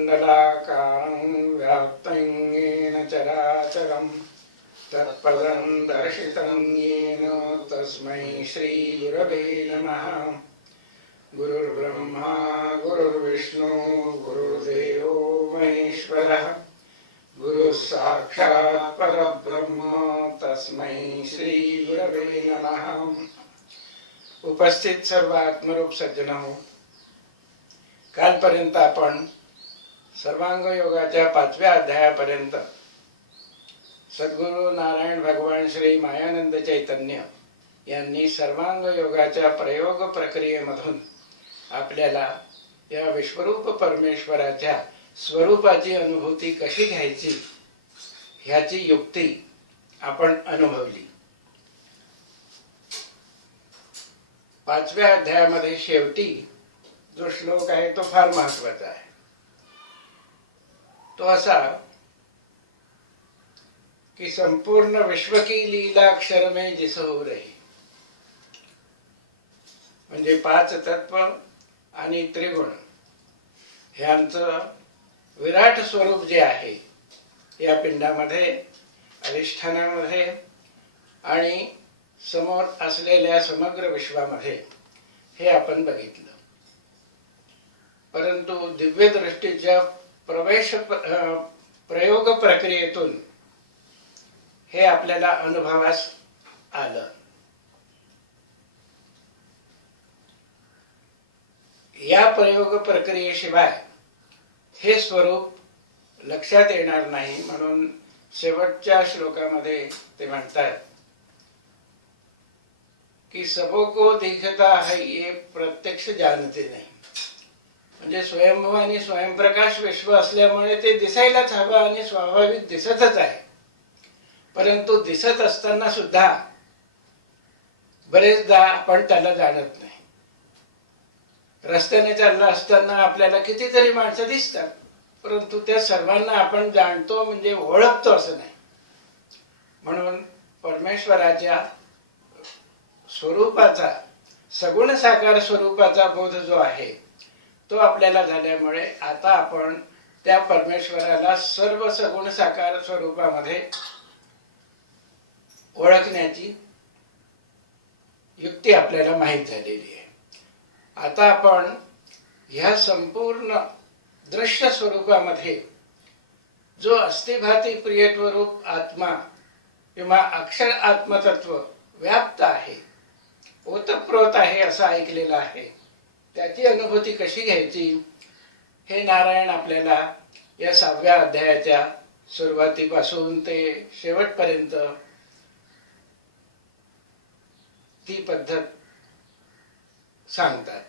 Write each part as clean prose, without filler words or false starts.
अखण्डमण्डलाकारं व्याप्तं येन चराचरं तत्पदं दर्शितं येन तस्मै श्रीगुरवे नमः। गुरुर्ब्रह्मा गुरुर्विष्णु गुरुर्देवो महेश्वरः गुरुः साक्षात् परब्रह्म तस्मै श्रीगुरवे नमः। उपस्थित सर्व आत्मरूप सज्जनो, कालपर्यंत आपण सर्वांग योगाच्या 5व्या अध्यायापर्यंत सद्गुरु नारायण भगवान श्री मायानंद चैतन्य यांनी सर्वांग योगाच्या प्रयोग प्रक्रियेमधून आपल्याला या विश्वरूप परमेश्वराच्या स्वरूपाची अनुभूती कशी घ्यायची ह्याची युक्ती आपण अनुभवली। 5व्या अध्यायामध्ये शेवटी जो श्लोक आहे तो फार महत्वाचा आहे। तो असा की संपूर्ण विश्व की लीला अक्षर में जिस हो रही, म्हणजे 5 तत्व आणि त्रिगुण ह्यांचं विराट स्वरूप जे आहे या पिंडामध्ये, अधिष्ठानामध्ये आणि समोर असलेल्या समग्र विश्वामध्ये हे आपण बघितलं। परंतु दिव्य दृष्टीच्या प्रयोग प्रक्रियेतून हे आपल्याला अनुभवास आलं। या प्रयोग प्रक्रियेशिवाय हे स्वरूप लक्षात येणार नाही, म्हणून शेवटच्या श्लोकामध्ये ते म्हणतात की सबों को दिखता है ये प्रत्यक्ष जानते नहीं। म्हणजे स्वयंभू आणि स्वयंप्रकाश विश्व असल्यामुळे ते दिसायलाच हवं आणि स्वाभाविक दिसतच आहे, परंतु दिसत असताना सुद्धा बरेचदा आपण त्याला जाणत नाही। रस्त्याने चालला असताना आपल्याला कितीतरी माणसं दिसतात, परंतु त्या सर्वांना आपण जाणतो म्हणजे ओळखतो असं नाही। म्हणून परमेश्वराच्या स्वरूपाचा, सगुण साकार स्वरूपाचा बोध जो आहे तो आपल्याला झाल्यामुळे आता आपण त्या परमेश्वराला सर्व सगुण साकार स्वरूपामध्ये ओळखण्याची युक्ती आपल्याला माहित झालेली आहे। आता आपण ह्या संपूर्ण दृश्य स्वरूपामध्ये जो अस्तिभाती प्रियत्वरूप आत्मा किंवा अक्षर आत्मतत्व व्याप्त आहे, ओतप्रोत आहे असं ऐकलेलं आहे, त्याची अनुभूती कशी घ्यायची हे नारायण आपल्याला या 6व्या अध्यायाच्या सुरुवातीपासून ते शेवटपर्यंत ती पद्धत सांगतात।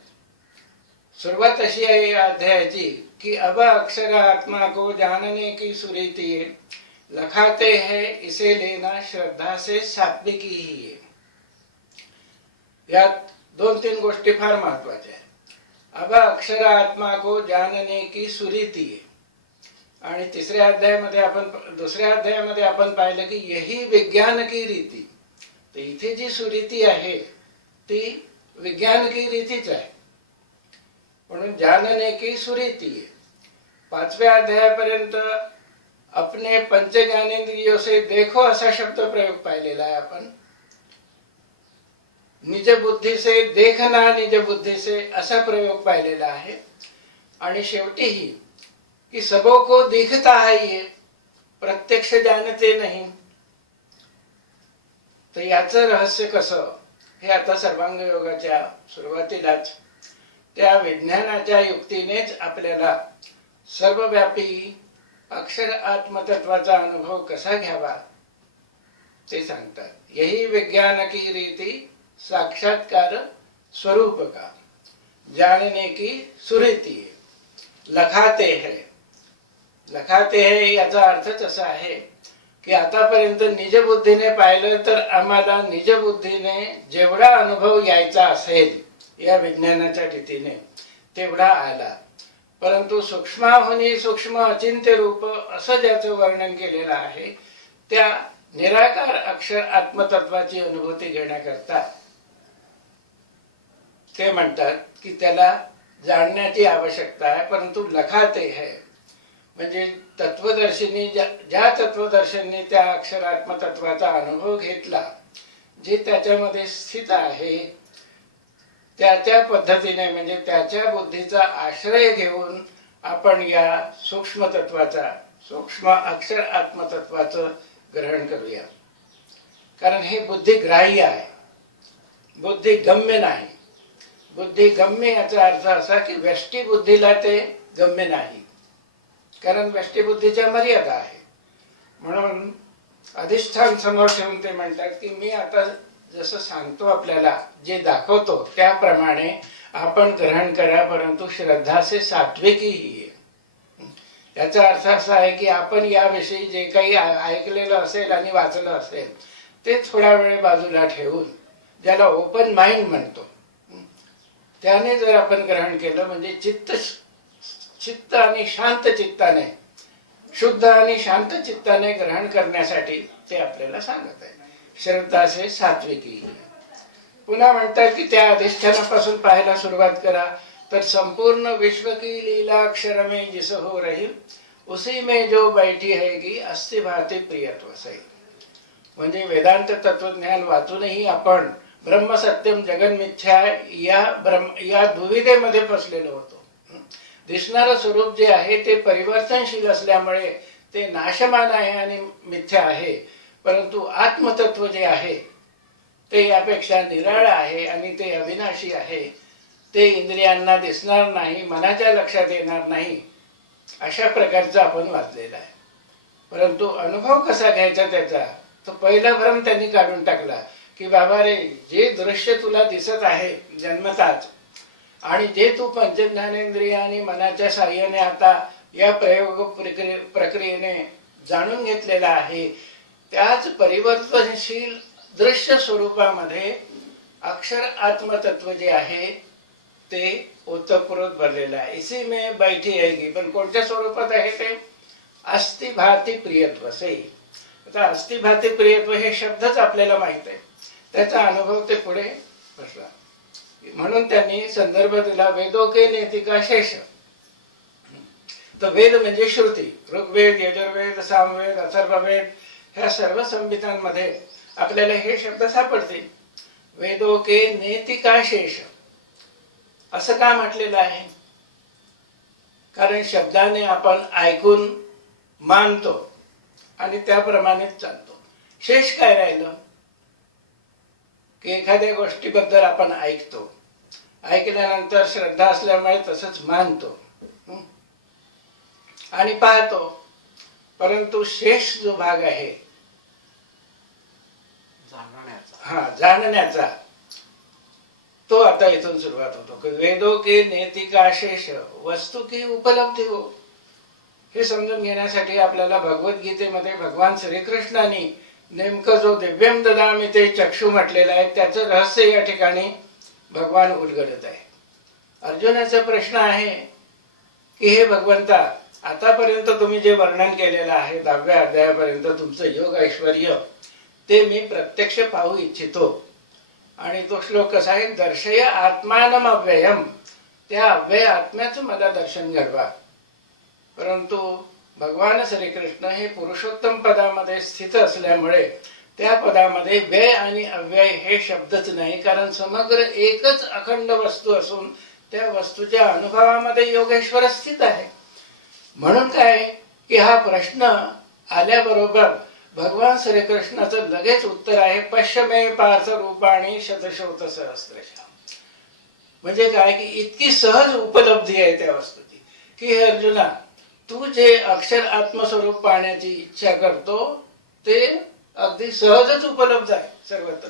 सुरुवात अशी आहे या अध्यायाची कि अब अक्षर आत्मा को जानने की सुरीति है, लखाते हैं इसे लेना श्रद्धा से सात्विकी ही है। यात 2-3 गोष्टी फार महत्वाच्या आहेत। अब अक्षर आत्मा को जानने की सुरीति है आणि दुसऱ्या अध्यायामध्ये आपण पाहिलं की यही विज्ञान की रीती। तर इथे जी सुरीती आहे ती विज्ञान की रीतीच आहे, म्हणून जानने की सुरीति है। 5व्या अध्यायापर्यंत अपने पंच ज्ञानेंद्रियों से देखो असा शब्द प्रयोग पाहिलेला आहे आपण। निज बुद्धी से देखना, निज बुद्धी से असा प्रयोग पाहिलेला आहे। आणि शेवटीही कि सबों को दिखता है ये प्रत्यक्ष जानते नहीं। तर याचं रहस्य कसं हे आता सर्वांग योगाच्या सुरुवातीलाच त्या विज्ञानाच्या युक्तीनेच आपल्याला सर्वव्यापी अक्षर आत्मतत्वाचा अनुभव कसा घ्यावा ते सांगतात। यही विज्ञान की रीति साक्षात्कार स्वरूप का जानने की सुरीति है। लखाते हैं याचा अर्थच असा आहे की आतापर्यंत निजबुद्धीने पाहिलं तर आम्हाला निजबुद्धीने जेवढा अनुभव यायचा असेल या विज्ञानाच्या रीतीने तेवढा आला, परंतु सूक्ष्माहुनी सूक्ष्म अचिंत्य रूप असं ज्याचं वर्णन केलेलं आहे त्या निराकार अक्षर आत्मतत्वाची अनुभूती घेण्याकरता ते म्हणतात की त्याला जाणण्याची आवश्यकता आहे, परंतु लखाते है, म्हणजे तत्वदर्शिनी ज्या तत्वदर्शनने त्या अक्षर आत्मतत्वाचा अनुभव घेतला, जे त्याच्यामध्ये स्थित आहे त्या पद्धतीने म्हणजे त्याच्या बुद्धीचा आश्रय घेऊन आपण या सूक्ष्म तत्वाचा सूक्ष्म अक्षर आत्मतत्वाचं ग्रहण करूया. कारण हे बुद्धिग्राह्य आहे, बुद्धी गम्य नाही. बुद्धी गम्य याचा अर्थ असा की व्यष्टी बुद्धीला ते गम्य नाही, कारण व्यष्टी बुद्धीच्या मर्यादा आहे. म्हणून अधिष्ठान समोर ठेवून ते म्हणतात की मी आता जसं सांगतो आपल्याला जे दाखवतो त्याप्रमाणे आपण ग्रहण करा, परंतु श्रद्धा से सात्विकी ही आहे. याचा अर्थ असा आहे की आपण याविषयी जे काही ऐकलेलं असेल आणि वाचलं असेल ते थोडा वेळ बाजूला ठेवून, ज्याला ओपन माइंड म्हणतो, त्याने जर आपण ग्रहण केलं म्हणजे चित्त आणि शांत चित्ताने, शुद्ध आणि शांत चित्ताने ग्रहण करण्यासाठी ते आपल्याला सांगत आहे. श्रद्धा से सात्विकी. पुन्हा म्हणतात की त्या अधिष्ठानापासून पाहायला सुरुवात करा तर संपूर्ण विश्व की लीला अक्षर में जिस हो रही उसी में जो बैठी हैगी अस्ति भाती प्रियत्व से. म्हणजे वेदांत तत्वज्ञान वाचूनही आपण ब्रह्म सत्यम जगन मिथ्या या दुविधेमध्ये फसलेलो होतो. दिसणारं स्वरूप जे आहे ते परिवर्तनशील असल्यामुळे ते नाशमान आहे आणि मिथ्या आहे, परंतु आत्मतत्व जे आहे ते यापेक्षा निराळ आहे आणि ते अविनाशी आहे. ते इंद्रियांना दिसणार नाही, मनाच्या लक्षात येणार नाही, अशा प्रकारचं आपण वाचलेलं आहे. परंतु अनुभव कसा घ्यायचा त्याचा, तो पहिला भ्रम त्यांनी काढून टाकला की बाबा रे, जे दृश्य तुला दिसत आहे जन्मताच आणि जे तू पंचज्ञानेंद्रिय आणि मनाच्या साह्याने आता या प्रयोग प्रक्रियेने जाणून घेतलेला आहे, त्याच परिवर्तनशील दृश्य स्वरूपामध्ये अक्षर आत्मतत्व जे आहे ते ओतप्रोत भरलेलं आहे. इसी में बैठी आहेगी. पण कोणत्या स्वरूपात आहे ते? अस्ति भाती प्रियत्व से. आता अस्ति भाती प्रियत्व हे शब्दच आपल्याला माहित आहे, त्याचा अनुभव ते पुढे बसला. म्हणून त्यांनी संदर्भ दिला वेदो के नेतिका शेष. तर वेद म्हणजे श्रुती, ऋग्वेद, यजुर्वेद, सामवेद, अथर्ववेद ह्या सर्व संहितांमध्ये आपल्याला हे शब्द सापडतील. वेदो के नेतिका शेष असं का म्हटलेलं आहे? कारण शब्दाने आपण ऐकून मानतो आणि त्याप्रमाणेच चालतो. शेष काय राहिलं की एखाद्या गोष्टीबद्दल आपण ऐकतो, ऐकल्यानंतर श्रद्धा असल्यामुळे तसंच मानतो आणि पाहतो, परंतु शेष जो भाग आहे जाणण्याचा तो आता इथून सुरुवात होतो. वेदो के नेतिका शेष वस्तू की उपलब्धी हो. हे समजून घेण्यासाठी आपल्याला भगवद्गीतेमध्ये भगवान श्रीकृष्णाने नेमकं जो दिव्यम ददामि ते चक्षु म्हटलेलं आहे त्याचं रहस्य या ठिकाणी भगवान उलगडत आहे. अर्जुनाचा प्रश्न आहे की हे भगवंता, आतापर्यंत तुम्ही जे वर्णन केलेलं आहे 10व्या अध्यायापर्यंत तुमचं योग ऐश्वर्य ते मी प्रत्यक्ष पाहू इच्छितो. आणि तो श्लोक कसा आहे? दर्शय आत्मानम अव्ययम. त्या अव्यय आत्म्याचं मला दर्शन घडवा. परंतु भगवान श्रीकृष्ण हे पुरुषोत्तम पदामध्ये स्थित असल्यामुळे त्या पदामध्ये व्यय आणि अव्यय हे शब्दच नाही, कारण समग्र एकच अखंड वस्तू असून त्या वस्तूच्या अनुभवामध्ये योगेश्वर स्थित आहे. म्हणून काय की हा प्रश्न आल्याबरोबर भगवान श्रीकृष्णाचं लगेच उत्तर आहे पश्यमे पार्थ रूपाणी शतशोत सहस्रशः. म्हणजे काय की इतकी सहज उपलब्धी आहे त्या वस्तूची की हे अर्जुना, तू जे अक्षर आत्मस्वरूप पाहण्याची इच्छा करतो ते अगदी सहजच उपलब्ध आहे सर्वत्र.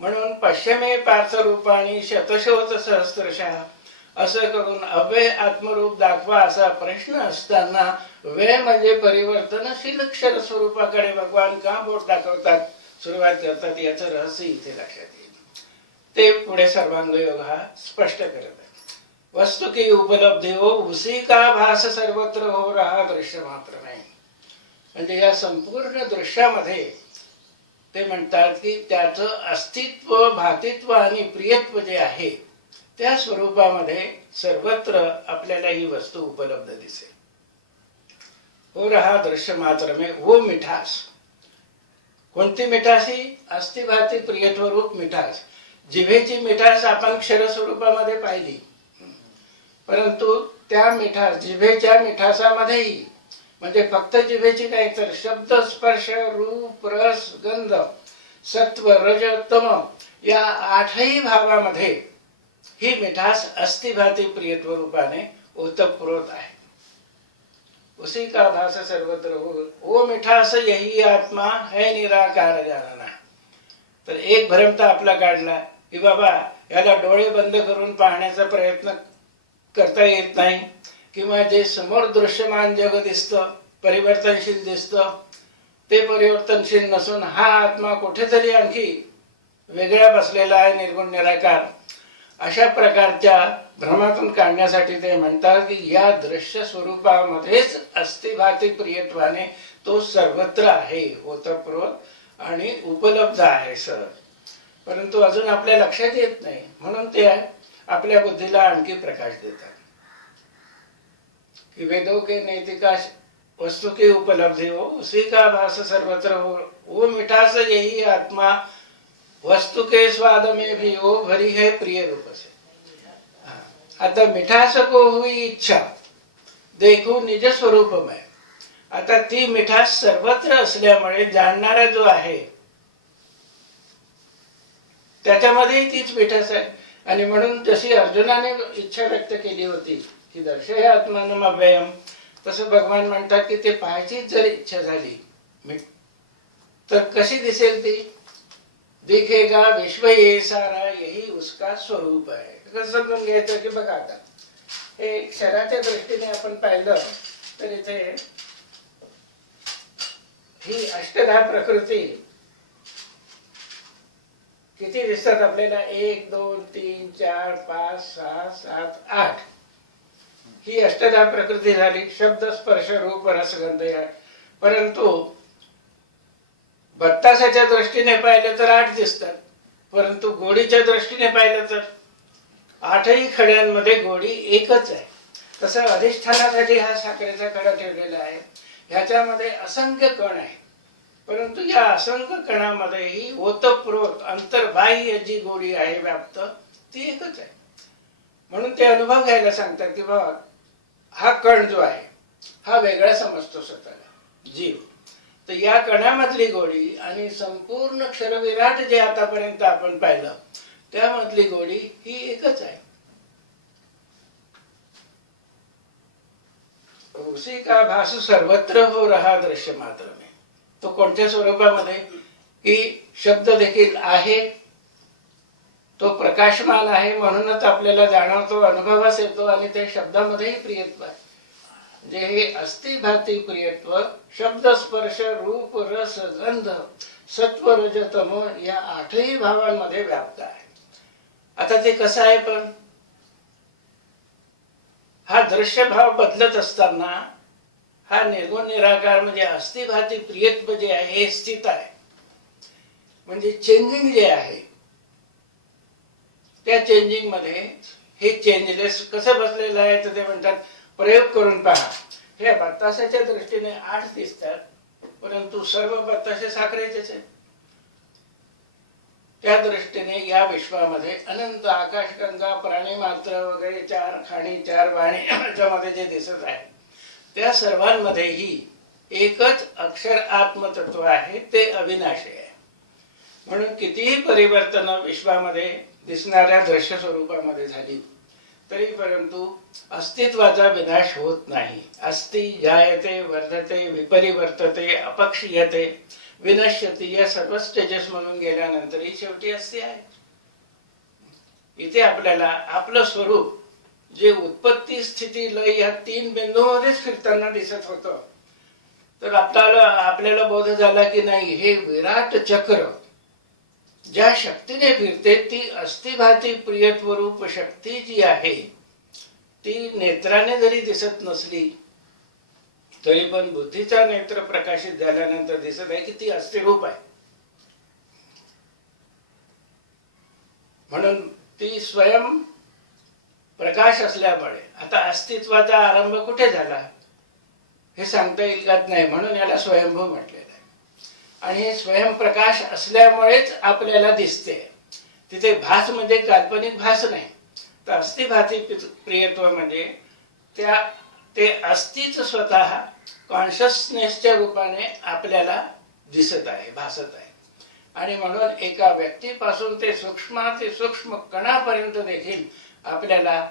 म्हणून पश्यमे पार्थ रूपाणी शतशोत सहस्रशः असं करून अव्यय आत्मरूप दाखवा असा प्रश्न असताना व्यय म्हणजे परिवर्तनशील क्षर स्वरूपाकडे भगवान का बोट दाखवतात, सुरुवात करतात, याचं रहस्य इथे लक्षात येईल. ते पुढे सर्वांग योग हा स्पष्ट करत आहे. वस्तु की उपलब्धि हो उसी का भास सर्वत्र हो रहा दृश्य मात्र नाही. म्हणजे या संपूर्ण दृश्यामध्ये ते म्हणतात की त्याचं अस्तित्व, भातित्व आणि प्रियत्व जे आहे त्या स्वरूपामध्ये सर्वत्र आपल्याला ही वस्तू उपलब्ध दिसे. हो रहा दृश्य मात्र में वो मिठास. कोणती मिठास? ही अस्तिभाती प्रियत्व रूप मिठास. जिभेची मिठास आपण क्षर स्वरूपामध्ये पाहिली, परंतु त्या मिठास, जिभेच्या मिठासामध्येही, म्हणजे फक्त जिभेची नाही तर शब्द, स्पर्श, रूप, रस, गंध, सत्व, रज, तम या आठही भावामध्ये ही मिठास अस्तिभाती प्रियत्व रूपाने ओतप्रोत आहे. उसी का भास सर्वत्र हो वो मिठास यही आत्मा है निराकार जानना. तर एक भ्रम तर आपला काढला की बाबा याला डोळे बंद करून पाहण्याचा प्रयत्न करता येत नाही, किंवा जे समोर दृश्यमान जग दिसतं, परिवर्तनशील दिसतं, ते परिवर्तनशील नसून हा आत्मा कुठेतरी आणखी वेगळा बसलेला आहे, निर्गुण निराकार. अशा प्रकारच्या भ्रमातून काढण्यासाठी ते म्हणतात की या दृश्य स्वरूपामध्येच अस्तिभाती प्रियत्वाने तो सर्वत्र आहे, ओतप्रोत आणि उपलब्ध आहे सर. परंतु अजून आपल्या लक्षात येत नाही, म्हणून ते आपल्या बुद्धीला आणखी प्रकाश देतात कि वेदों के नैतिका वस्तु की उपलब्धि हो उसी का भास सर्वत्र हो वो मिठास यही आत्मा वस्तु के स्वाद में भी हो भरी है प्रिय रूप से. आता मिठास को हुई इच्छा देखू निज स्वरूप में. आता ती मिठास सर्वत्र असल्यामुळे जाणणारा जो आहे त्याच्यामध्ये तीच मिठास आहे. आणि म्हणून जशी अर्जुनाने इच्छा व्यक्त केली होती की दर्शय आत्मानम अव्ययम, तसं भगवान म्हणतात की ते पाहायचीच जर इच्छा झाली तर कशी दिसेल ती? दिखेगा विश्व ये सारा यही उसका स्वरूप आहे. कसं समजून घ्यायचं की बघा आता हे क्षराच्या दृष्टीने आपण पाहिलं तर इथे ही अष्टधा प्रकृती किती दिसतात आपल्याला? 1 2 3 4 5 6 7 8 ही अष्टधा प्रकृती झाली. शब्द, स्पर्श, रूप, रसगंध या. परंतु बत्तासाच्या दृष्टीने पाहिलं तर 8 दिसतात, परंतु गोडीच्या दृष्टीने पाहिलं तर 8ही खड्यांमध्ये गोडी एकच आहे. तसं अधिष्ठानासाठी हा साखरेचा खडा ठेवलेला आहे, ह्याच्यामध्ये असंख्य कण आहे, परंतु या असंख्य कणामध्येही ओतप्रोत अंतर्बाह्य जी गोडी आहे व्याप्त ती एकच आहे. म्हणून ते अनुभव घ्यायला सांगतात की बाबा हा कण जो आहे हा वेगळा समजतो स्वतःला, जीव. तर या कणामधली गोडी आणि संपूर्ण क्षरविराट जे आतापर्यंत आपण पाहिलं त्यामधली गोडी ही एकच आहे. उसी का भास सर्वत्र हो रहा दृश्य मात्र में. तो कोणत्या स्वरूपामध्ये? की शब्द देखील आहे, तो प्रकाशमान आहे, म्हणूनच आपल्याला जाणवतो, अनुभवास येतो, आणि ते शब्दामध्येही प्रियत्व आहे. जे हे अस्तिभाती प्रियत्व शब्द, स्पर्श, रूप, रस, गंध, सत्व, रज, तम या 8ही भावांमध्ये व्याप्त आहे. आता ते कसं आहे? पण हा दृश्य भाव बदलत असताना हा निर्गुण निराकार म्हणजे अस्तिभाती प्रियत्व जे आहे हे स्थित आहे. म्हणजे चेंजिंग जे आहे त्या चेंजिंग मध्ये हे चेंजलेस कसं बसलेलं आहे तर ते म्हणतात प्रयोग करून पहा. हे बत्ताशाच्या दृष्टीने 8 दिसतात, परंतु सर्व बत्ताशे साखरेचेच आहेत. त्या दृष्टीने या विश्वामध्ये अनंत आकाश, गंगा, प्राणी मात्र वगैरे 4 खाणी 4 वाणी याच्यामध्ये जे दिसत आहे त्या सर्वांमध्येही एकच अक्षर आत्मतत्व आहे, ते अविनाशी आहे. म्हणून कितीही परिवर्तन विश्वामध्ये दिसणाऱ्या दृश्य स्वरूपामध्ये झाली तरी परंतु अस्तित्वाचा विनाश होत नाही. अस्ति जायते वर्धते विपरिवर्तते अपक्षीयते विनश्यती या सर्व स्टेजेस म्हणून गेल्यानंतरही शेवटी अस्ति आहे. इथे आपल्याला आपलं स्वरूप जे उत्पत्ती स्थिती लय या 3 बिंदूमध्येच फिरताना दिसत होतं, तर आपल्याला बोध झाला की नाही, हे विराट चक्र ज्या शक्तीने फिरते ती अस्थिभाती प्रियत्व रूप शक्ती जी आहे ती नेत्राने जरी दिसत नसली तरी पण बुद्धीचा नेत्र प्रकाशित झाल्यानंतर दिसत आहे की ती अस्थिरूप आहे. म्हणून ती स्वयं प्रकाश असल्यामुळे आता अस्तित्वाचा आरंभ कुठे झाला हे सांगता येईल का नाही, म्हणून याला स्वयंभू म्हटलेलं आहे. आणि हे स्वयंप्रकाश असल्यामुळेच आपल्याला दिसते. तिथे भास म्हणजे काल्पनिक भास नाही, तर अस्थिभाती प्रियत्व म्हणजे ते अस्तित्व स्वतः कॉन्शियसनेसच्या रूपाने आपल्याला दिसत आहे, भासत आहे. आणि म्हणून एका व्यक्तीपासून ते सूक्ष्म कणापर्यंत देखील आपल्याला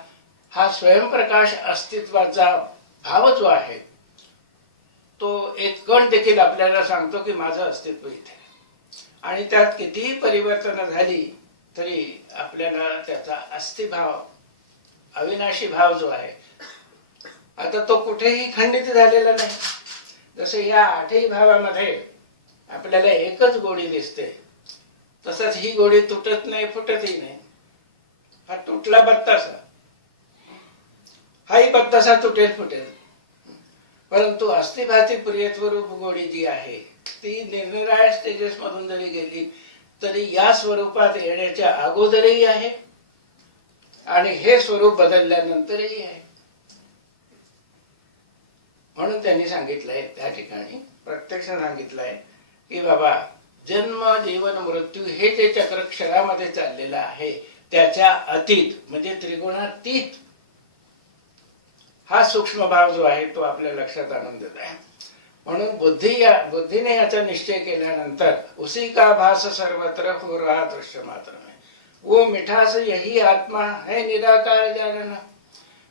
हा स्वयंप्रकाश अस्तित्वाचा भाव जो आहे तो एक कण देखील आपल्याला सांगतो की माझं अस्तित्व इथे. आणि त्यात कितीही परिवर्तन झाली तरी आपल्याला त्याचा अस्थिभाव, अविनाशी भाव जो आहे आता तो कुठेही खंडित झालेला नाही. जसे या 8ही भावामध्ये आपल्याला एकच गोडी दिसते, तसंच ही गोडी तुटत नाही, फुटतही नाही. हा तुटला बत्तासा, हाही बत्तासा तुटेल फुटेल, परंतु अस्थिभाती प्रियत्वरूप गोडी जी आहे ती निरनिराळ्या स्टेजेस मधून जरी गेली तरी या स्वरूपात येण्याच्या अगोदरही आहे आणि हे स्वरूप बदलल्यानंतरही आहे. म्हणून त्यांनी सांगितलंय त्या ठिकाणी, प्रत्यक्ष सांगितलंय की बाबा जन्म जीवन मृत्यू हे जे चक्र क्षरामध्ये चाललेलं आहे त्याच्या अतीत म्हणजे त्रिगुणातीत हा सूक्ष्म भाव जो आहे तो आपल्या लक्षात आणून देत आहे. म्हणून बुद्धीने याचा निश्चय केल्यानंतर उसी का भास सर्वत्र हो रहा दृश्य मात्र में, वो मिठास यही आत्मा है निराकार जानना.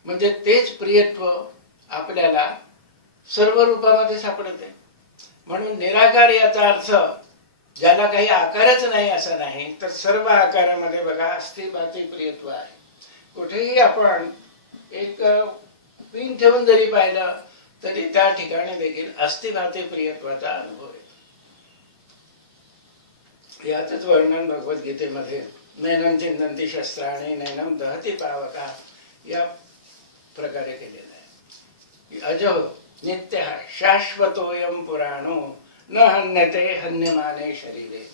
म्हणजे तेच प्रियत्व आपल्याला सर्व रूपामध्ये सापडते. म्हणून निराकार याचा अर्थ ज्याला काही आकारच नाही असं नाही, तर सर्व आकारामध्ये बघा अस्थिभाती प्रियत्व आहे. कुठेही आपण एक पिन ठेवून जरी पाहिलं तरी त्या ठिकाणी देखील अस्थिभाती प्रियत्वाचा अनुभव येतो. याचंच वर्णन भगवद्गीतेमध्ये नैनम चिंतन्ति शस्त्राणि नैनम दहति पावका या प्रकारे केलेलं आहे. अजो नित्य शाश्वतोयम पुराणो न हन्यते हन्यमाने शरीरे.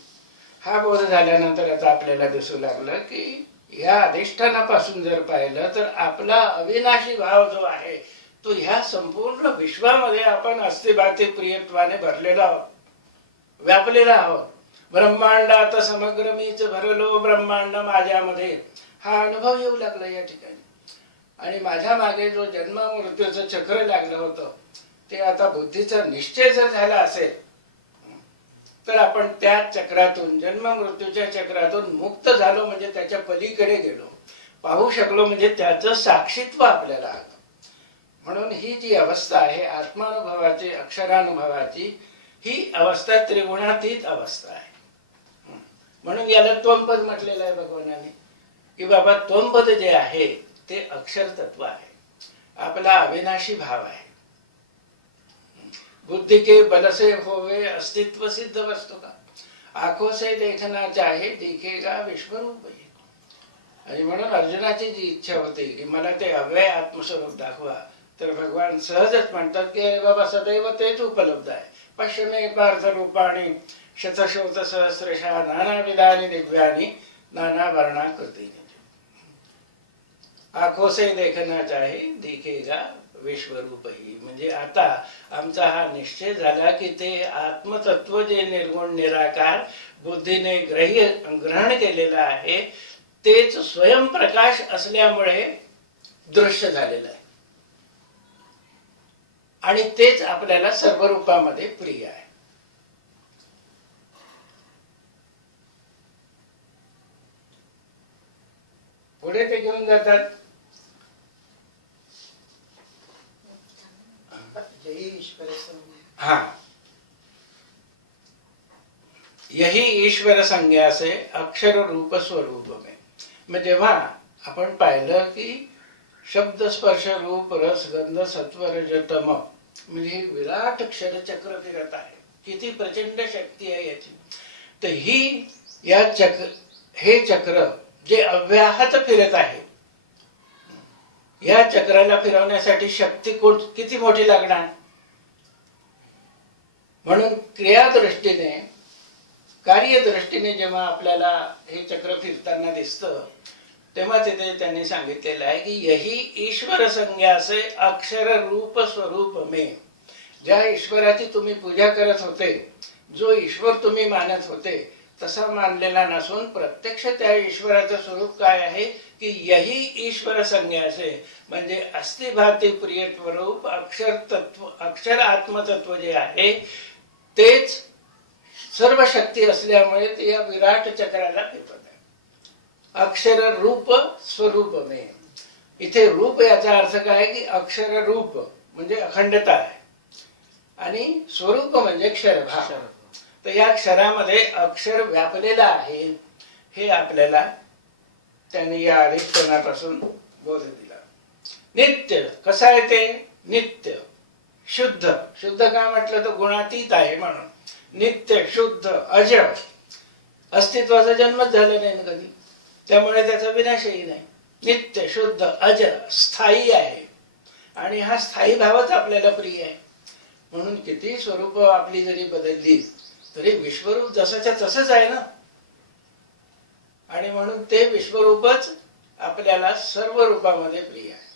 हा बोध झाल्यानंतर आता आपल्याला दिसू लागलं की या अधिष्ठानापासून जर पाहिलं तर आपला अविनाशी भाव जो आहे तो ह्या संपूर्ण विश्वामध्ये आपण अस्थिभाती प्रियत्वाने भरलेला आहोत, व्यापलेला आहोत. ब्रह्मांडात समग्र मीच भरलो ब्रह्मांड माझ्यामध्ये, हा अनुभव येऊ लागला या ठिकाणी. आणि माझ्या मागे जो जन्म मृत्यूचं चक्र लागलं होतं ते आता बुद्धीचा निश्चय जर झाला असेल तर आपण त्या चक्रातून, जन्म मृत्यूच्या चक्रातून मुक्त झालो म्हणजे त्याच्या पलीकडे गेलो, पाहू शकलो म्हणजे त्याचं साक्षीत्व आपल्याला आलं. म्हणून ही जी अवस्था आहे आत्मानुभवाची, अक्षरानुभवाची, ही अवस्था त्रिगुणातीत अवस्था आहे. म्हणून याला त्वमपद म्हटलेलं आहे भगवानाने की बाबा त्वमपद जे आहे ते अक्षर तत्व आहे, आपला अविनाशी भाव आहे. बुद्धि के बल से होवे अस्तित्व सिद्ध वस्तु का, आंखों से देखना चाहे दिखेगा विश्वरूप. आणि म्हणून अर्जुनाची जी इच्छा होती की मला ते अव्यय आत्मस्वरूप दाखवा, तर भगवान सहजच म्हणतात की अरे बाबा सदैव तेच उपलब्ध आहे. पश्चिमे पार्थ रूपाणी शतशोत सहस्रशा नानाविधानी दिव्यानी नाना वर्णाकृती. आंखों से देखना चाहे दिखेगा विश्वरूप ही. म्हणजे आता आमचा हा निश्चय झाला की ते आत्मतत्व जे निर्गुण निराकार बुद्धीने ग्रहण केलेलं आहे तेच स्वयंप्रकाश असल्यामुळे दृश्य झालेलं आहे आणि तेच आपल्याला सर्व रूपामध्ये प्रिय आहे. पुढे ते घेऊन जातात हाँ, यही ईश्वर संज्ञा से अक्षर रूप स्वरूप में. जेव्हा आपण पाहिलं की शब्द स्पर्श रूप रस गंध सत्व रजतम म्हणजे हे विराट क्षरचक्र फिरत आहे. किती प्रचंड शक्ती आहे याची. तर ही हे चक्र जे अव्याहत फिरत आहे, या चक्राला फिरवण्यासाठी शक्ती किती मोठी लागणार. म्हणून क्रियादृष्टीने कार्यदृष्टीने जेव्हा आपल्याला हे चक्र फिरताना दिसतं तेव्हा तिथे त्यांनी सांगितलेलं आहे की यही ईश्वर संज्ञा से अक्षर रूप स्वरूप में. ज्या ईश्वराची तुम्ही पूजा करत होते, जो ईश्वर तुम्ही मानत होते तसा मानलेला नसून प्रत्यक्ष त्या ईश्वराचं स्वरूप काय आहे की यही ईश्वर संज्ञा से म्हणजे अस्तिभाती प्रियत्व रूप अक्षर आत्मतत्व जे आहे तेच सर्व शक्ती असल्यामुळे ते या विराट चक्राला फिरवत आहे. अक्षर रूप स्वरूप में. इथे रूप याचा अर्थ काय की अक्षर रूप म्हणजे अखंडता आहे आणि स्वरूप म्हणजे क्षरभाव. तर या क्षरामध्ये अक्षर व्यापलेला आहे हे आपल्याला त्यांनी या अधिष्ठानापासून बोध दिला. नित्य कसं आहे ते नित्य शुद्ध. शुद्ध का म्हटलं तर गुणातीत आहे म्हणून. नित्य शुद्ध अज. अस्तित्वाचा जन्मच झाला नाही कधी, त्यामुळे त्याचा विनाशही नाही. नित्य शुद्ध अज स्थायी आहे आणि हा स्थायी भावच आपल्याला प्रिय आहे. म्हणून किती स्वरूप आपली जरी बदलली तरी विश्वरूप जसंच्या तसंच आहे ना. आणि म्हणून ते विश्वरूपच आपल्याला सर्व रूपामध्ये प्रिय आहे.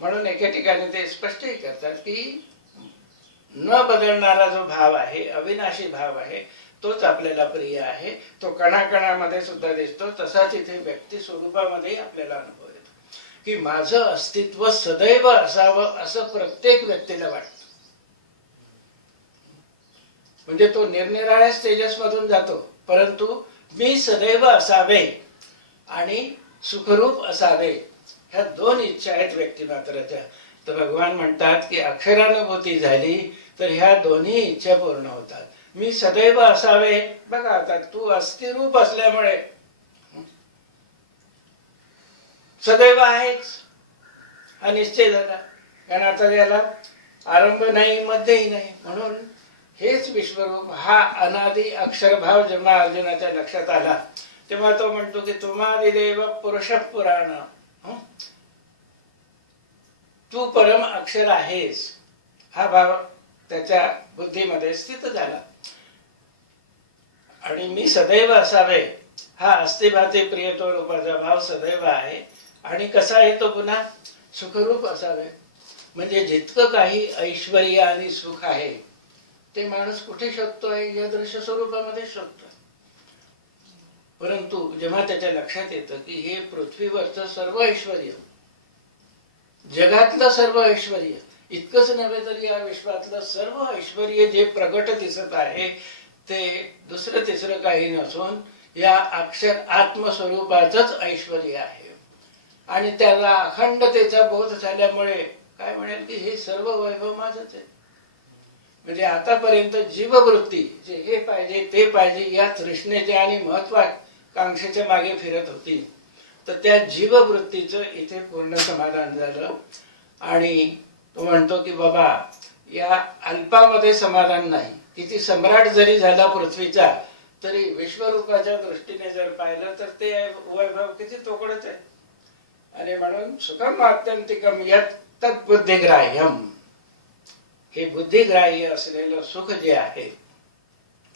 म्हणून एके ठिकाणी ते स्पष्टही करतात की न बदलणारा जो भाव आहे, अविनाशी भाव आहे, तोच आपल्याला प्रिय आहे. तो कणाकणामध्ये सुद्धा दिसतो. तसाच इथे व्यक्ती स्वरूपामध्ये आपल्याला अनुभव येतो की माझं अस्तित्व सदैव असावं असं प्रत्येक व्यक्तीला वाटतं. म्हणजे तो निरनिराळ्या स्टेजेस मधून जातो, परंतु मी सदैव असावे आणि सुखरूप असावे ह्या दोन इच्छा आहेत व्यक्तिमात्राच्या. तर भगवान म्हणतात की अक्षरानुभूती झाली तर ह्या दोन्ही इच्छा पूर्ण होतात. मी सदैव असावे. बघा आता तू अस्थिरूप असल्यामुळे सदैव आहेच हा निश्चय झाला, कारण आता याला आरंभ नाही मध्यही नाही. म्हणून हेच विश्वरूप हा अनादि अक्षरभाव जेव्हा अर्जुनाच्या लक्षात आला तेव्हा तो म्हणतो की तुम्हादिदेव पुरुष पुराण. तू परम अक्षर आहेस हा भाव त्याच्या बुद्धीमध्ये स्थित झाला. आणि मी सदैव असावे हा अस्तिभाती प्रियत्व रूपाचा भाव सदैव आहे. आणि कसा आहे तो पुन्हा सुखरूप असावे. म्हणजे जितकं काही ऐश्वर्य आणि सुख आहे ते माणूस कुठे शोधतोय, या दृश्य स्वरूपामध्ये शोधतोय. परंतु जेव्हा त्याच्या लक्षात येतं की हे पृथ्वीवरचं सर्व ऐश्वर्य, जगातलं सर्व ऐश्वर्य, इतकंच नव्हे तर या विश्वातलं सर्व ऐश्वर्य जे प्रगट दिसत आहे ते दुसरं तिसरं काही नसून या अक्षर आत्मस्वरूपाचंच ऐश्वर्य आहे. आणि त्याला अखंडतेचा बोध झाल्यामुळे काय म्हणेल की हे सर्व वैभव माझंच आहे. म्हणजे आतापर्यंत जीववृत्ती जे हे पाहिजे ते पाहिजे या तृष्णेच्या आणि महत्वाकांक्षेच्या मागे फिरत होती, तर त्या जीववृत्तीचं इथे पूर्ण समाधान झालं. आणि तो म्हणतो की बाबा या अल्पामध्ये समाधान नाही. किती सम्राट जरी झाला पृथ्वीचा तरी विश्वरूपाच्या दृष्टीने जर पाहिलं तर ते वैभव किती तोकडच आहे. आणि म्हणून सुखम आत्यंतिकम यत् तद्बुद्धिग्राह्यम. हे बुद्धिग्राह्य असलेलं सुख जे आहे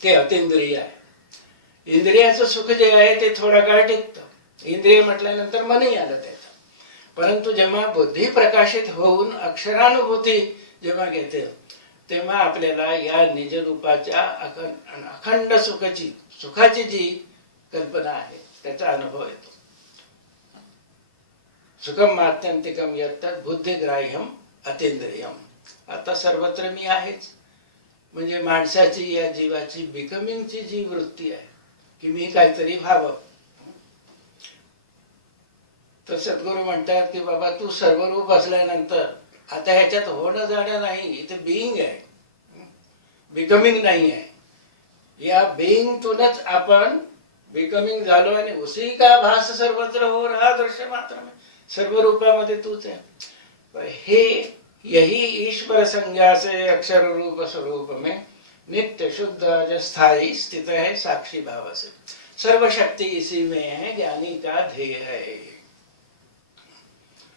ते अतिंद्रिय आहे. इंद्रियाचं सुख जे आहे ते थोडा काळ टिकतं. इंद्रिय म्हटल्यानंतर मनही आलं त्याचं. परंतु जेव्हा बुद्धी प्रकाशित होऊन अक्षरानुभूती जेव्हा घेते तेव्हा आपल्याला या निजरूपाच्या अखंड सुखाची जी कल्पना आहे त्याचा अनुभव येतो. सुखम आत्यंतिकम यत् बुद्धिग्राह्यम अतींद्रियम. आता सर्वत्र मी आहेच म्हणजे माणसाची या जीवाची बिकमिंगची जी वृत्ती आहे की मी काहीतरी व्हावं. तर सद्गुरू म्हणतात की बाबा तू सर्वरूप असल्यानंतर आता ह्याच्यात होणं जाणं नाही, इथे बिईंग आहे, बिकमिंग नाही आहे. या बिईंगतूनच आपण बिकमिंग झालो. आणि उसी का भास सर्वत्र हो रहा दृश्य मात्र में. सर्व रूपामध्ये तूच है। हे यही ईश्वर संज्ञा से अक्षर रूप स्वरूप में नित्य शुद्ध अज स्थायी स्थित है साक्षी भाव से। सर्व शक्ति इसी में है, ज्ञानी का ध्येय है।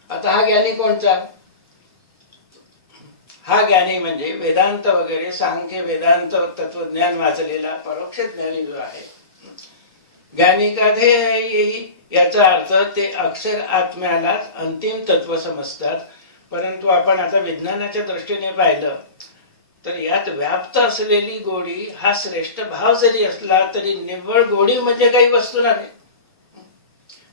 आता हा ज्ञानी कोणचा? हा ज्ञानी म्हणजे वेदांत वगैरे सांख्य वेदांत तत्वज्ञान वाचलेला परोक्ष ज्ञानी जो आहे। ज्ञानी का ध्येय है यही, याचा अर्थ ते अक्षर आत्म्यालाच अंतिम तत्व समजतात। परंतु आपण आता विज्ञानाच्या दृष्टीने पाहिलं तर यात व्याप्त असलेली गोडी हा श्रेष्ठ भाव जरी असला तरी निव्वळ गोडी म्हणजे काही वस्तू नाही,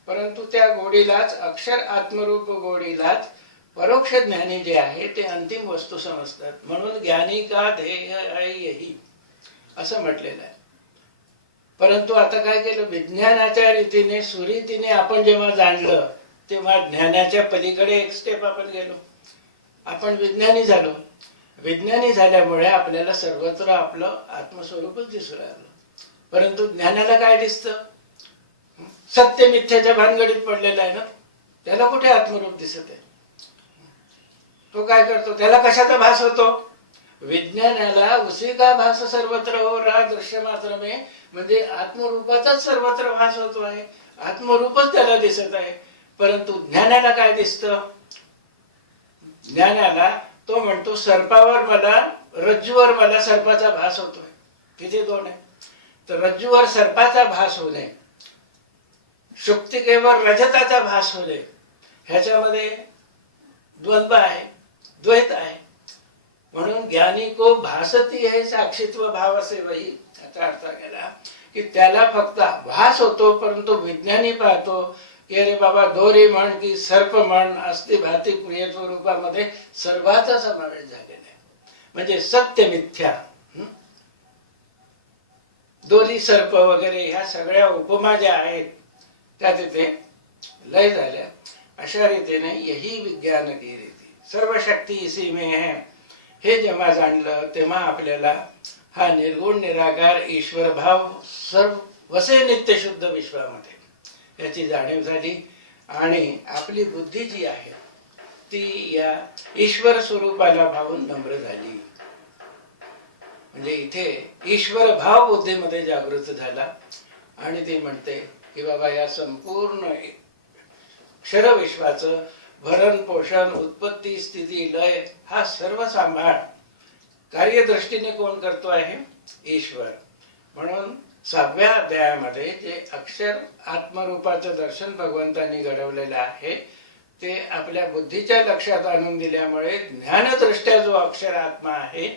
परंतु त्या गोडीलाच अक्षर आत्मरूप गोडीलाच परोक्ष ज्ञानी जे आहे ते अंतिम वस्तू समजतात। म्हणून ज्ञानी का ध्येय आहे यही असं म्हटलेलं आहे। परंतु आता काय केलं, विज्ञानाच्या रीतीने सुरीतीने आपण जेव्हा जाणलं तेव्हा ज्ञानाच्या पलीकडे एक स्टेप आपण गेलो, आपण विज्ञानी झालो। विज्ञानी झाल्यामुळे आपल्याला सर्वत्र आपलं आत्मस्वरूपच दिसू लागलं। परंतु ज्ञानाला काय दिसतं? सत्य मिथ्याच्या भानगडीत पडलेला आहे ना, त्याला कुठे आत्मरूप दिसत आहे? तो काय करतो? त्याला कशाचा भास होतो? विज्ञानाला उसी का भास सर्वत्र हो रहा दृश्य मात्र में, म्हणजे आत्मरूपाचाच सर्वत्र भास होतो आहे, आत्मरूपच त्याला दिसत आहे। परंतु ज्ञानाला काय दिसतं? ज्ञानाला तो म्हणतो सर्पावर मला, रज्जूवर मला सर्पाचा भास होतोय। किती दोन आहे? तर रज्जूवर सर्पाचा भास होणे, शुक्तिकेवर रजताचा भास होणे, ह्याच्यामध्ये द्वंद्व आहे, द्वैत आहे। म्हणून ज्ञानी को भासती है साक्षित्व भाव से वही, याचा अर्थ केला की त्याला फक्त भास होतो, परंतु विज्ञानी पाहतो की अरे बाबा दोरी म्हण की सर्प म्हण अस्ति भाती प्रियत्व रूपामध्ये सर्वाचा समावेश झालेला आहे। म्हणजे सत्य मिथ्या, दोरी सर्प वगैरे ह्या सगळ्या उपमा ज्या आहेत त्या तिथे लय झाल्या। अशा रीतीने यही विज्ञान की रीती, सर्व शक्ती इसी में है, हे जेव्हा जाणलं तेव्हा आपल्याला हा निर्गुण निराकार ईश्वर भाव सर्व वसे नित्य शुद्ध विश्वामध्ये याची जाणीव झाली। आणि आपली बुद्धी जी आहे ती या ईश्वर स्वरूपाला भावून नम्र झाली। म्हणजे इथे ईश्वर भाव बुद्धीमध्ये जागृत झाला आणि ती म्हणते की बाबा या संपूर्ण क्षर विश्वाचं भरण पोषण उत्पत्ती स्थिती लय हा सर्व सांभाळ कार्यदृष्टीने कोण करतो आहे? ईश्वर। म्हणून 6व्या अध्यायामध्ये जे अक्षर आत्मरूपाचं दर्शन भगवंतांनी घडवलेलं आहे ते आपल्या बुद्धीच्या लक्षात आणून दिल्यामुळे ज्ञानदृष्ट्या जो अक्षर आत्मा आहे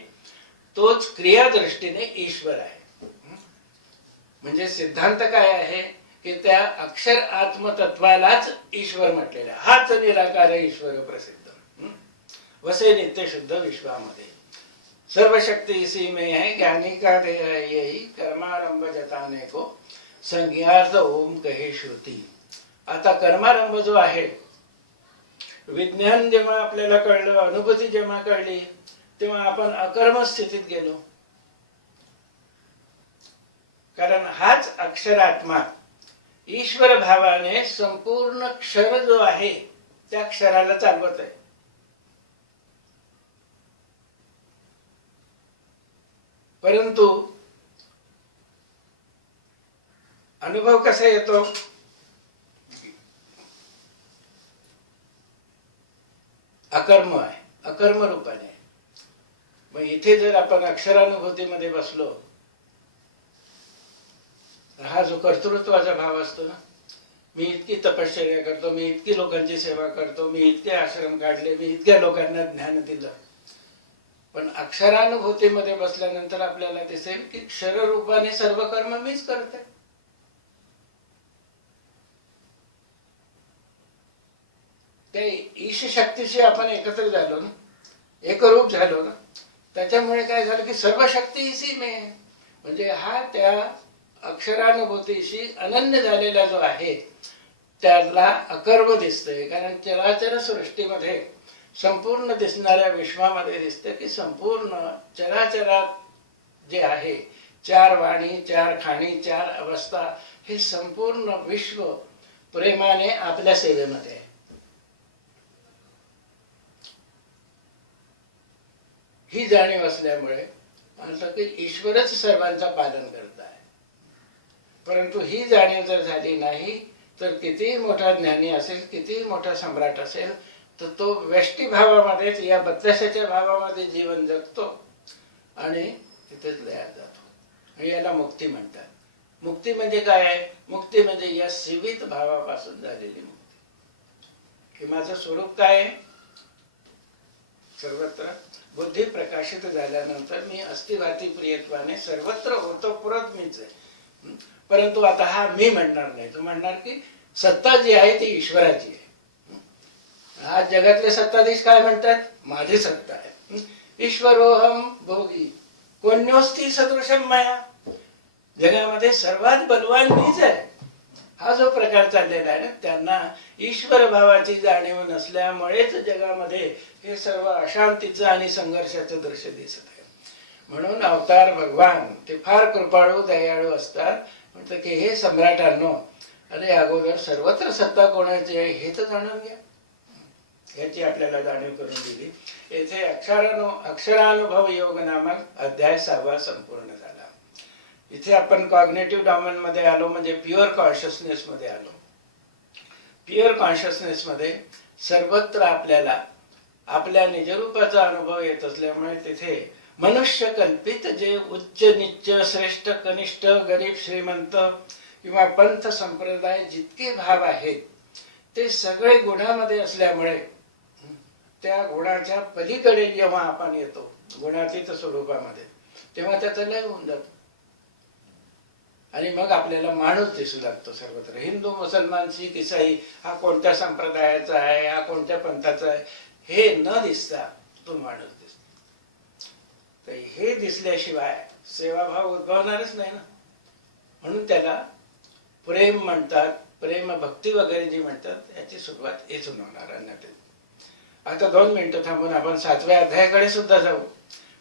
तोच क्रियादृष्टीने ईश्वर आहे। म्हणजे सिद्धांत काय आहे की त्या अक्षर आत्मतत्वालाच ईश्वर म्हटलेला, हाच निराकार ईश्वर प्रसिद्ध वसे नित्य शुद्ध विश्वामध्ये। सर्व शक्ति इसी में है, ज्ञानी का ध्येय है यही, कर्मारंभ जताने को संज्ञार्थ ओम कहे श्रुती। आता कर्मारंभ जो आहे, विज्ञान जेव्हा आपल्याला कळलं, अनुभूती जेव्हा कळली तेव्हा आपण अकर्म स्थितीत गेलो। कारण हाच अक्षरात्मा ईश्वर भावाने संपूर्ण क्षर जो आहे त्या क्षराला चालवत आहे। परंतु अनुभव कसा येतो? अकर्म आहे, अकर्म रूपाने। मग इथे जर आपण अक्षरानुभूतीमध्ये बसलो तर हा जो कर्तृत्वाचा भाव असतो ना, मी इतकी तपश्चर्या करतो, मी इतकी लोकांची सेवा करतो, मी इतके आश्रम काढले, मी इतक्या लोकांना ज्ञान दिलं, पण अक्षरानुभूतीमध्ये बसल्यानंतर आपल्याला दिसेल की क्षर रूपाने सर्व कर्म मीच करते। ते ईश शक्तीशी आपण एकत्र झालो ना, एकरूप झालो ना, त्याच्यामुळे काय झालं की सर्व शक्ती इसी में, म्हणजे हा त्या अक्षरानुभूतीशी अनन्य झालेला जो आहे त्याला अकर्म दिसतंय। कारण चराचर सृष्टीमध्ये संपूर्ण दिसणाऱ्या विश्वामध्ये दिसते की संपूर्ण चराचरात जे आहे, 4 वाणी 4 खाणी 4 अवस्था, हे संपूर्ण विश्व प्रेमाने आपल्या सेवेमध्ये आहे। ही जाणीव असल्यामुळे म्हणतात की ईश्वरच सर्वांचा पालन करत आहे. परंतु ही जाणीव जर झाली नाही तर कितीही मोठा ज्ञानी असेल, कितीही मोठा सम्राट असेल, तर तो व्यष्टी भावामध्येच, या बत्तशाच्या भावामध्ये जीवन जगतो आणि तिथेच लयात जातो. आणि याला मुक्ती म्हणतात. मुक्ती म्हणजे काय आहे? मुक्ती म्हणजे या सीमित भावापासून झालेली मुक्ती. हे माझं स्वरूप काय आहे? सर्वत्र बुद्धी प्रकाशित झाल्यानंतर मी अस्तिभाती प्रियत्वाने सर्वत्र होतो पुरत मीच आहे. परंतु आता हा मी म्हणणार नाही, तो म्हणणार की सत्ता जी आहे ती ईश्वराची आहे. आज जगातले सत्ताधीश काय म्हणतात? माझी सत्ता आहे. ईश्वरोहम भोगी कोण्योस्ती सदृशम माया. जगामध्ये सर्वात बलवान मीच आहे. हा जो प्रकार चाललेला आहे ना, त्यांना ईश्वर भावाची जाणीव नसल्यामुळेच जगामध्ये हे सर्व अशांतीचं आणि संघर्षाचं दृश्य दिसत आहे. म्हणून अवतार भगवान ते फार कृपाळू दयाळू असतात. म्हणतात की हे सम्राटांनो, अरे अगोदर सर्वत्र सत्ता कोणाची आहे हे तर जाणून घ्या. याची आपल्याला जाणीव करून दिली. येथे अक्षरानुभव योग नामक अध्याय 6 संपूर्ण झाला. इथे आपण कॉग्नेटिव्ह डोमेन मध्ये आलो, म्हणजे प्युअर कॉन्शियसनेस मध्ये आलो. प्युअर कॉन्शियसनेस मध्ये सर्वत्र आपल्याला आपल्या निजरूपाचा अनुभव येत असल्यामुळे तिथे मनुष्य कल्पित जे उच्च नीच, श्रेष्ठ कनिष्ठ, गरीब श्रीमंत किंवा पंथ संप्रदाय जितके भाव आहेत ते सगळे गुणामध्ये असल्यामुळे त्या गुणाच्या पलीकडे जेव्हा आपण येतो गुणातीत स्वरूपामध्ये, तेव्हा त्याचं लय होऊन जातो आणि मग आपल्याला माणूस दिसू लागतो सर्वत्र. हिंदू, मुसलमान, शीख, ईसाई हा कोणत्या संप्रदायाचा आहे, हा कोणत्या पंथाचा आहे, हे न दिसता तो माणूस दिसतो. तर हे दिसल्याशिवाय सेवाभाव उद्भवणारच नाही ना. म्हणून त्याला प्रेम म्हणतात, प्रेम भक्ती वगैरे जी म्हणतात, याची सुरुवात येथून होणार अन्यथा. आता 2 मिनिटं थांबून आपण 7व्या अध्यायाकडे सुद्धा जाऊ.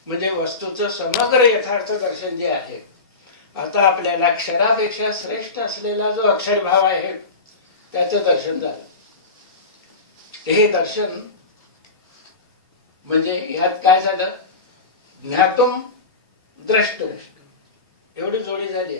म्हणजे वस्तूचं समग्र यथार्थ दर्शन जे आहे. आता आपल्याला अक्षरापेक्षा श्रेष्ठ असलेला जो अक्षरभाव आहे त्याचं दर्शन झालं. हे दर्शन म्हणजे यात काय झालं? ज्ञातुम द्रष्टुम एवढी जोडी झाली.